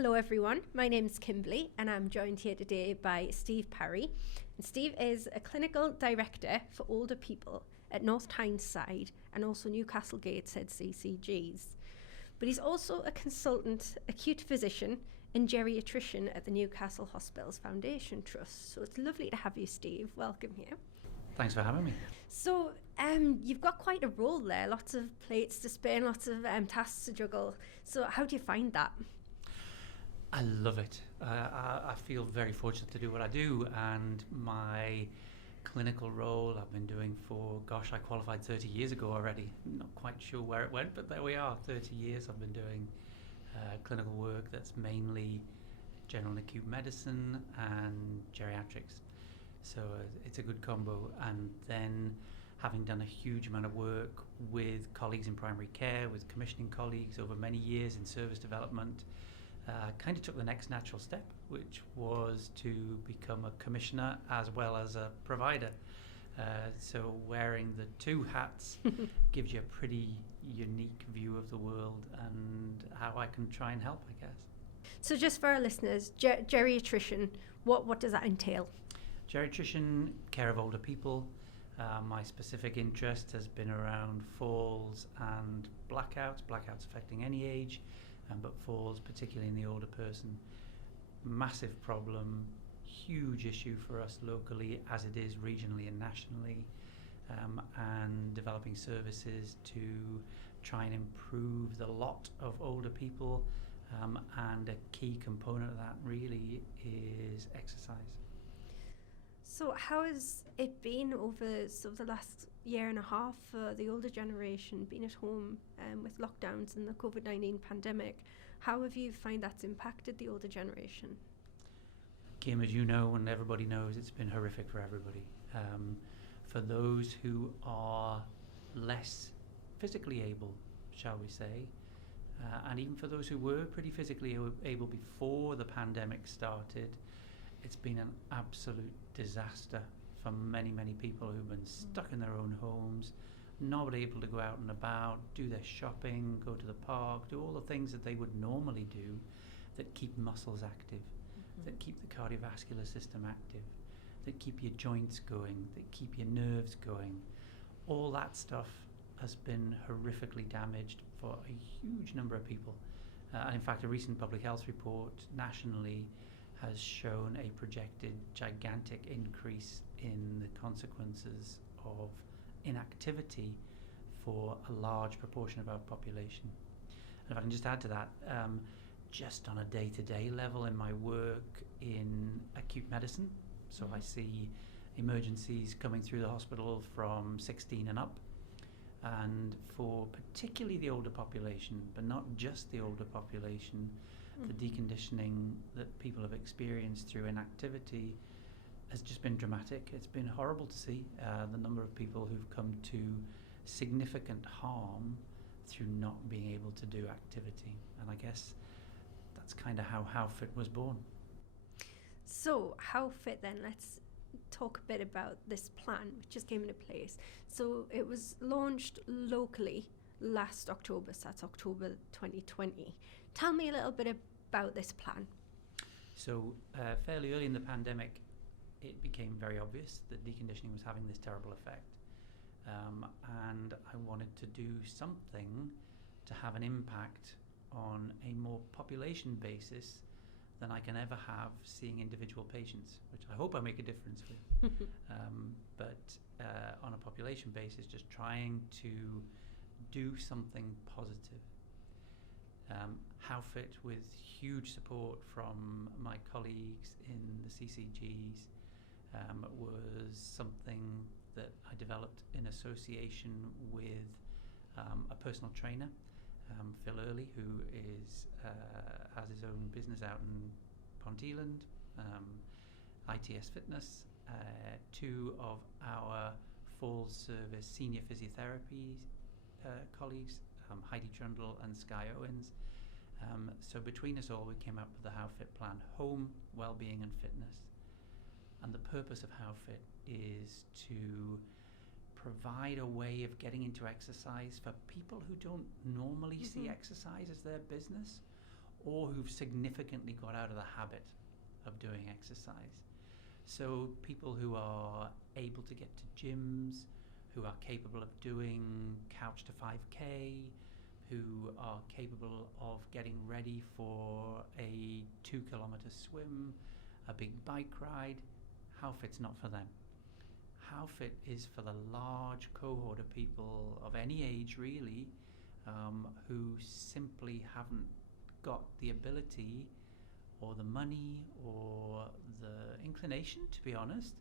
Hello everyone, my name is Kimberly and I'm joined here today by Steve Parry. And Steve is a clinical director for older people at North Tyneside and also Newcastle Gateshead CCGs. But he's also a consultant acute physician and geriatrician at the Newcastle Hospitals Foundation Trust. So it's lovely to have you, Steve. Welcome here. Thanks for having me. So you've got quite a role there, lots of plates to spin, lots of tasks to juggle. So how do you find that? I love it. I feel very fortunate to do what I do, and my clinical role I've been doing for, I qualified 30 years ago already. Not quite sure where it went, but there we are, 30 years I've been doing clinical work that's mainly general and acute medicine and geriatrics. So it's a good combo. And then having done a huge amount of work with colleagues in primary care, with commissioning colleagues over many years in service development, kind of took the next natural step, which was to become a commissioner as well as a provider. So wearing the two hats gives you a pretty unique view of the world and how I can try and help, I guess. So just for our listeners, geriatrician, what does that entail? Geriatrician, care of older people. My specific interest has been around falls and blackouts affecting any age, but falls particularly in the older person. Massive problem, huge issue for us locally as it is regionally and nationally, and developing services to try and improve the lot of older people, and a key component of that really is exercise. So how has it been over the last year and a half for the older generation, being at home with lockdowns and the COVID-19 pandemic? How have you found that's impacted the older generation? Kim, as you know, and everybody knows, it's been horrific for everybody. For those who are less physically able, shall we say, and even for those who were pretty physically able before the pandemic started, it's been an absolute disaster for many, many people who've been stuck in their own homes, not able to go out and about, do their shopping, go to the park, do all the things that they would normally do that keep muscles active, that keep the cardiovascular system active, that keep your joints going, that keep your nerves going. All that stuff has been horrifically damaged for a huge number of people. And in fact, a recent public health report nationally has shown a projected gigantic increase in the consequences of inactivity for a large proportion of our population. And if I can just add to that, just on a day-to-day level in my work in acute medicine, so I see emergencies coming through the hospital from 16 and up, and for particularly the older population, but not just the older population, the deconditioning that people have experienced through inactivity has just been dramatic. It's been horrible to see the number of people who've come to significant harm through not being able to do activity. And I guess that's kind of how HowFit was born. So HowFit then, let's talk a bit about this plan which just came into place. So it was launched locally last October, so that's October 2020. Tell me a little bit about this plan. So fairly early in the pandemic, it became very obvious that deconditioning was having this terrible effect. And I wanted to do something to have an impact on a more population basis than I can ever have seeing individual patients, which I hope I make a difference with. But on a population basis, just trying to do something positive. HowFit, with huge support from my colleagues in the CCGs, was something that I developed in association with a personal trainer, Phil Early, who has his own business out in Ponteland, ITS Fitness, two of our full service senior physiotherapy colleagues, Heidi Trundle and Skye Owens. So between us all, we came up with the HowFit plan: home, well-being and fitness. And the purpose of HowFit is to provide a way of getting into exercise for people who don't normally see exercise as their business, or who've significantly got out of the habit of doing exercise. So people who are able to get to gyms, who are capable of doing couch to 5K, who are capable of getting ready for a 2-kilometer swim, a big bike ride. HowFit's not for them. HowFit is for the large cohort of people of any age really, who simply haven't got the ability or the money or the inclination, to be honest,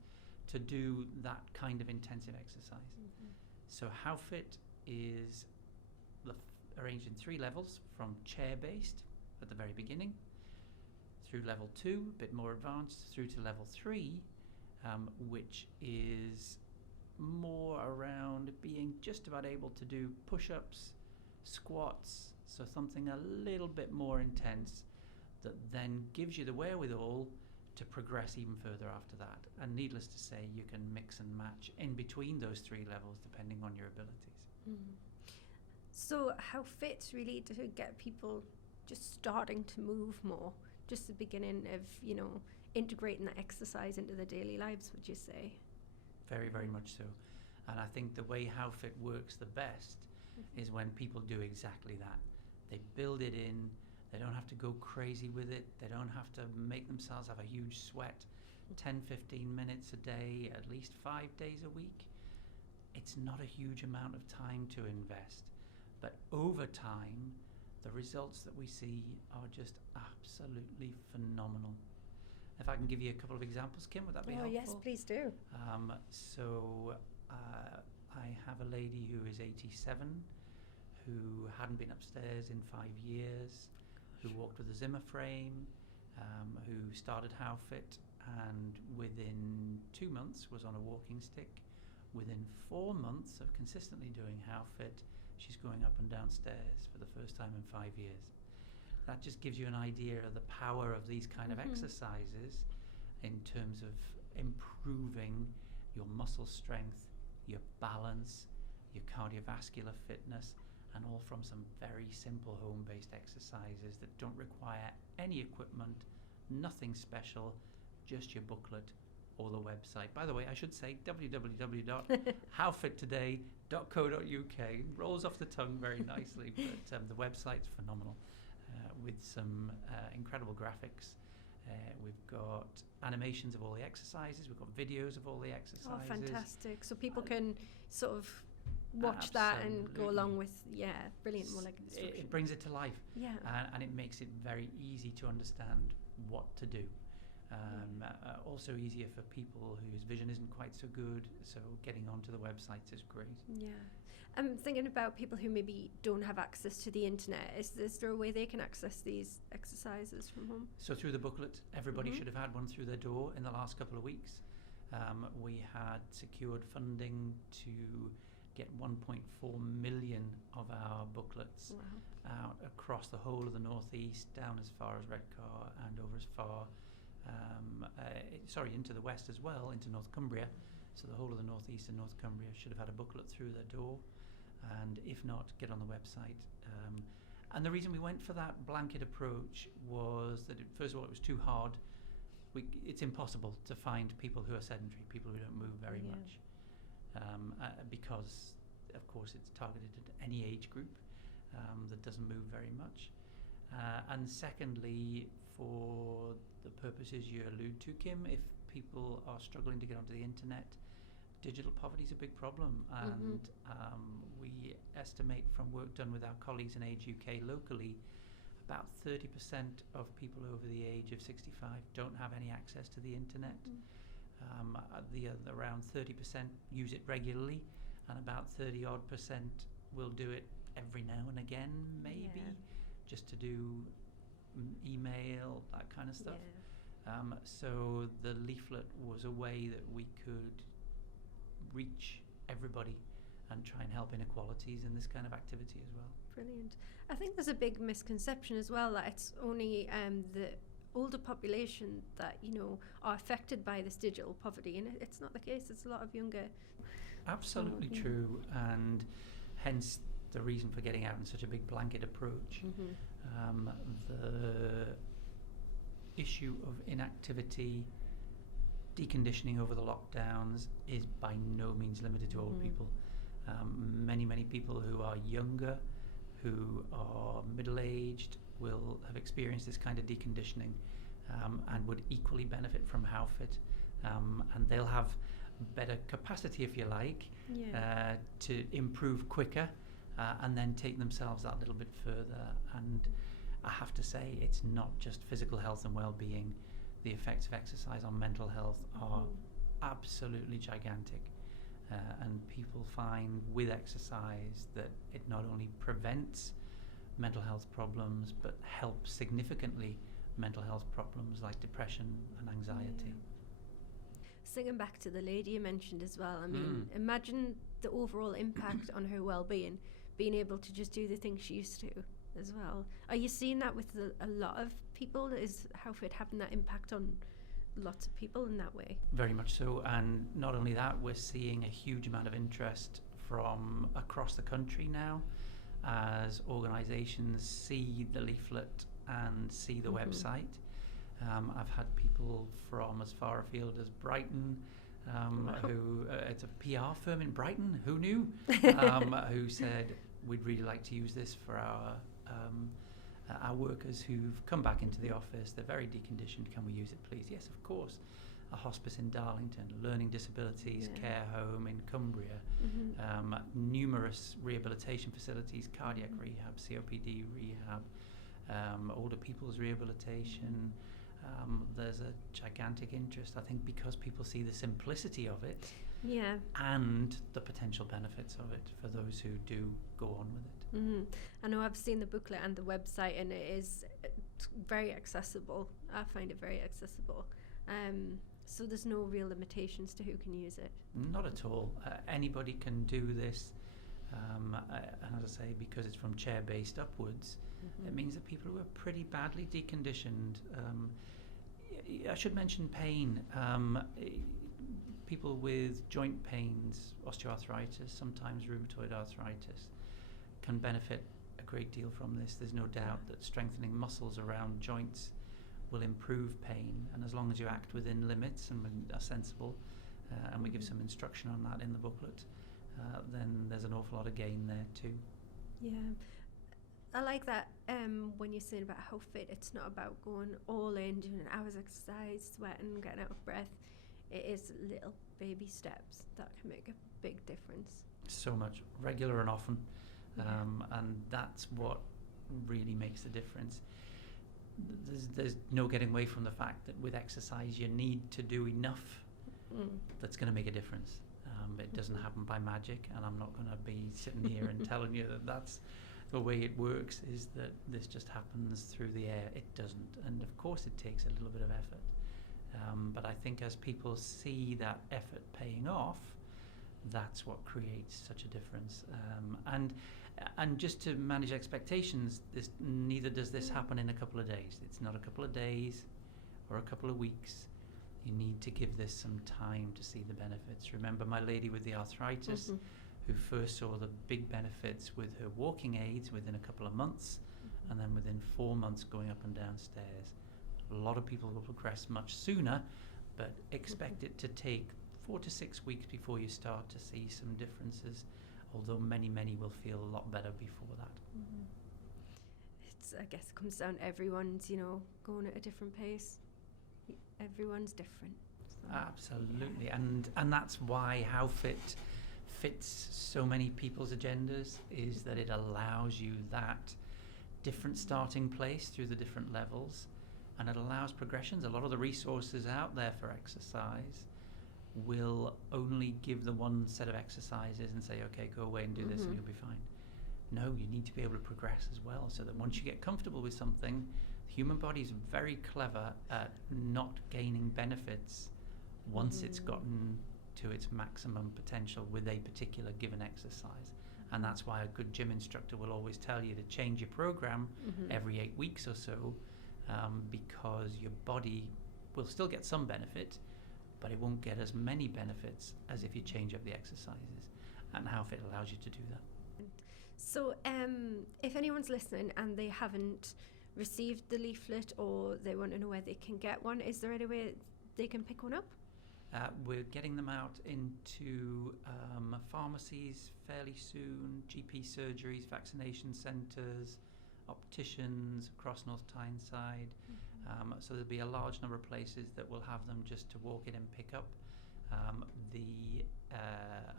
to do that kind of intensive exercise. Mm-hmm. So HowFit is arranged in 3 levels, from chair-based at the very beginning, through level 2, a bit more advanced, through to level 3, which is more around being just about able to do push-ups, squats, so something a little bit more intense that then gives you the wherewithal to progress even further after that. And needless to say, you can mix and match in between those 3 levels depending on your abilities. Mm. So HowFit's really to get people just starting to move more, just the beginning of, integrating the exercise into their daily lives, would you say? Very, very much so. And I think the way HowFit works the best is when people do exactly that. They build it in. They don't have to go crazy with it. They don't have to make themselves have a huge sweat 10, 15 minutes a day, at least 5 days a week. It's not a huge amount of time to invest. But over time, the results that we see are just absolutely phenomenal. If I can give you a couple of examples, Kim, would that be helpful? Yes, please do. I have a lady who is 87, who hadn't been upstairs in 5 years, who walked with a Zimmer frame, who started HowFit, and within 2 months was on a walking stick. Within 4 months of consistently doing HowFit, she's going up and down stairs for the first time in 5 years. That just gives you an idea of the power of these kind of exercises in terms of improving your muscle strength, your balance, your cardiovascular fitness, and all from some very simple home-based exercises that don't require any equipment, nothing special, just your booklet or the website. By the way, I should say www.howfittoday.co.uk. Rolls off the tongue very nicely, but the website's phenomenal with some incredible graphics. We've got animations of all the exercises. We've got videos of all the exercises. Oh, fantastic. So people can sort of watch that and go along with, brilliant. More like instruction. It brings it to life. Yeah. And it makes it very easy to understand what to do. Also easier for people whose vision isn't quite so good, so getting onto the websites is great. Yeah. I'm thinking about people who maybe don't have access to the internet. Is there a way they can access these exercises from home? So through the booklet, everybody should have had one through their door in the last couple of weeks. We had secured funding to get 1.4 million of our booklets out across the whole of the northeast, down as far as Redcar and over as far into the west as well, into North Cumbria. So the whole of the northeast and North Cumbria should have had a booklet through their door, and if not, get on the website. And the reason we went for that blanket approach was that first of all, it was too hard. It's impossible to find people who are sedentary, people who don't move very much, because of course it's targeted at any age group that doesn't move very much. And secondly, for the purposes you allude to, Kim, if people are struggling to get onto the internet, digital poverty is a big problem, and we estimate from work done with our colleagues in Age UK locally, about 30% of people over the age of 65 don't have any access to the internet. Around 30% use it regularly, and about 30-odd% will do it every now and again, maybe, just to do email, that kind of stuff. So the leaflet was a way that we could reach everybody and try and help inequalities in this kind of activity as well. Brilliant. I think there's a big misconception as well that it's only the older population that are affected by this digital poverty, and it's not the case. It's a lot of younger. Absolutely true, and hence the reason for getting out in such a big blanket approach. The issue of inactivity, deconditioning over the lockdowns is by no means limited to old people. Many people who are younger, who are middle-aged, will have experienced this kind of deconditioning and would equally benefit from HowFit. And they'll have better capacity, if you like, to improve quicker and then take themselves that little bit further. And I have to say, it's not just physical health and well-being. The effects of exercise on mental health are absolutely gigantic. And people find with exercise that it not only prevents mental health problems, but helps significantly mental health problems like depression and anxiety. Singing back to the lady you mentioned as well, I mean, imagine the overall impact on her well-being, being able to just do the things she used to as well. Are you seeing that with a lot of people? Is HowFit having that impact on lots of people in that way? Very much so, and not only that, we're seeing a huge amount of interest from across the country now as organisations see the leaflet and see the website. I've had people from as far afield as Brighton, who it's a PR firm in Brighton, who knew, who said, we'd really like to use this for our workers who've come back into the office. They're very deconditioned. Can we use it, please? Yes, of course. A hospice in Darlington, learning disabilities care home in Cumbria, numerous rehabilitation facilities, cardiac rehab, COPD rehab, older people's rehabilitation. There's a gigantic interest, I think, because people see the simplicity of it and the potential benefits of it for those who do go on with it. I know I've seen the booklet and the website, and it is very accessible. I find it very accessible. So there's no real limitations to who can use it? Not at all. Anybody can do this. And as I say, because it's from chair-based upwards, it means that people who are pretty badly deconditioned, I should mention pain. People with joint pains, osteoarthritis, sometimes rheumatoid arthritis, can benefit a great deal from this. There's no doubt that strengthening muscles around joints will improve pain, and as long as you act within limits and are sensible, and we give some instruction on that in the booklet, then there's an awful lot of gain there too. Yeah, I like that when you're saying about HowFit, it's not about going all in, doing an hour's exercise, sweating, getting out of breath. It is little baby steps that can make a big difference. So much, regular and often, and that's what really makes the difference. There's no getting away from the fact that with exercise you need to do enough that's going to make a difference. It doesn't happen by magic, and I'm not going to be sitting here and telling you that that's the way it works, is that this just happens through the air. It doesn't, and of course it takes a little bit of effort. But I think as people see that effort paying off, that's what creates such a difference. And just to manage expectations, neither does this happen in a couple of days. It's not a couple of days or a couple of weeks. You need to give this some time to see the benefits. Remember my lady with the arthritis, who first saw the big benefits with her walking aids within a couple of months, and then within 4 months going up and down stairs. A lot of people will progress much sooner, but expect it to take 4 to 6 weeks before you start to see some differences, although many will feel a lot better before that. It's, I guess it comes down to everyone's, going at a different pace. Everyone's different. So. Absolutely, and that's why HowFit fits so many people's agendas, is that it allows you that different starting place through the different levels, and it allows progressions. A lot of the resources out there for exercise will only give the one set of exercises and say, okay, go away and do this and you'll be fine. No, you need to be able to progress as well, so that once you get comfortable with something, the human body is very clever at not gaining benefits once it's gotten to its maximum potential with a particular given exercise. And that's why a good gym instructor will always tell you to change your program every 8 weeks or so, because your body will still get some benefit, but it won't get as many benefits as if you change up the exercises. And HowFit allows you to do that. So if anyone's listening and they haven't received the leaflet or they want to know where they can get one, is there any way they can pick one up? We're getting them out into pharmacies fairly soon, GP surgeries, vaccination centres, opticians across North Tyneside. So there'll be a large number of places that will have them just to walk in and pick up. The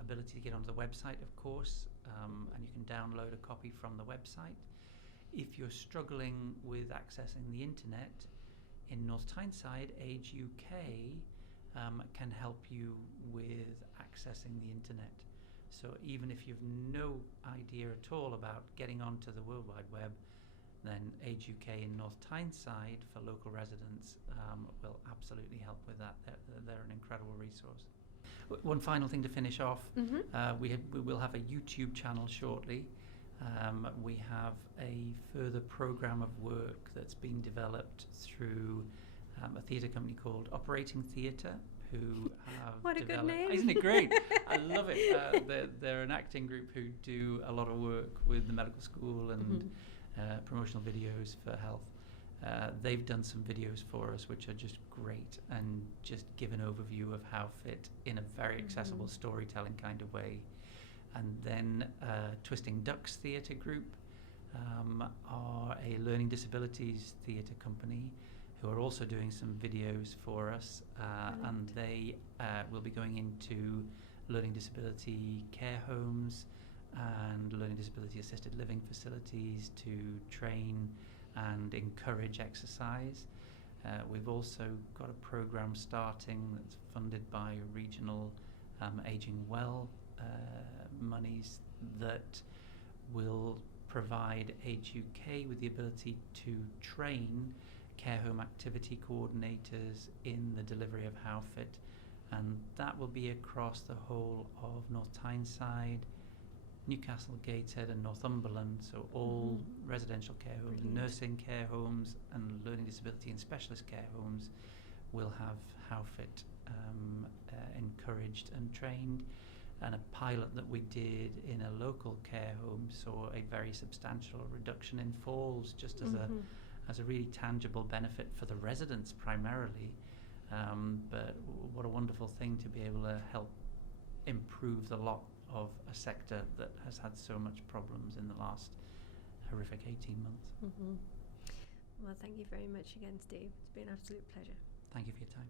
ability to get onto the website, of course, and you can download a copy from the website. If you're struggling with accessing the internet, in North Tyneside, Age UK can help you with accessing the internet. So even if you've no idea at all about getting onto the World Wide Web, then Age UK in North Tyneside for local residents will absolutely help with that. They're an incredible resource. One final thing to finish off, we will have a YouTube channel shortly. We have a further programme of work that's been developed through a theatre company called Operating Theatre, who have what a good name. Isn't it great? I love it. They're an acting group who do a lot of work with the medical school and promotional videos for health. They've done some videos for us which are just great and just give an overview of HowFit in a very accessible storytelling kind of way. And then Twisting Ducks Theatre Group are a learning disabilities theatre company who are also doing some videos for us, and they will be going into learning disability care homes and learning disability assisted living facilities to train and encourage exercise. We've also got a programme starting that's funded by regional Ageing Well monies that will provide Age UK with the ability to train care home activity coordinators in the delivery of HowFit, and that will be across the whole of North Tyneside, Newcastle, Gateshead and Northumberland, so all residential care homes, nursing care homes and learning disability and specialist care homes will have HowFit encouraged and trained. And a pilot that we did in a local care home saw a very substantial reduction in falls, just as a really tangible benefit for the residents primarily. But what a wonderful thing to be able to help improve the lot of a sector that has had so much problems in the last horrific 18 months. Well, thank you very much again, Steve. It's been an absolute pleasure. Thank you for your time.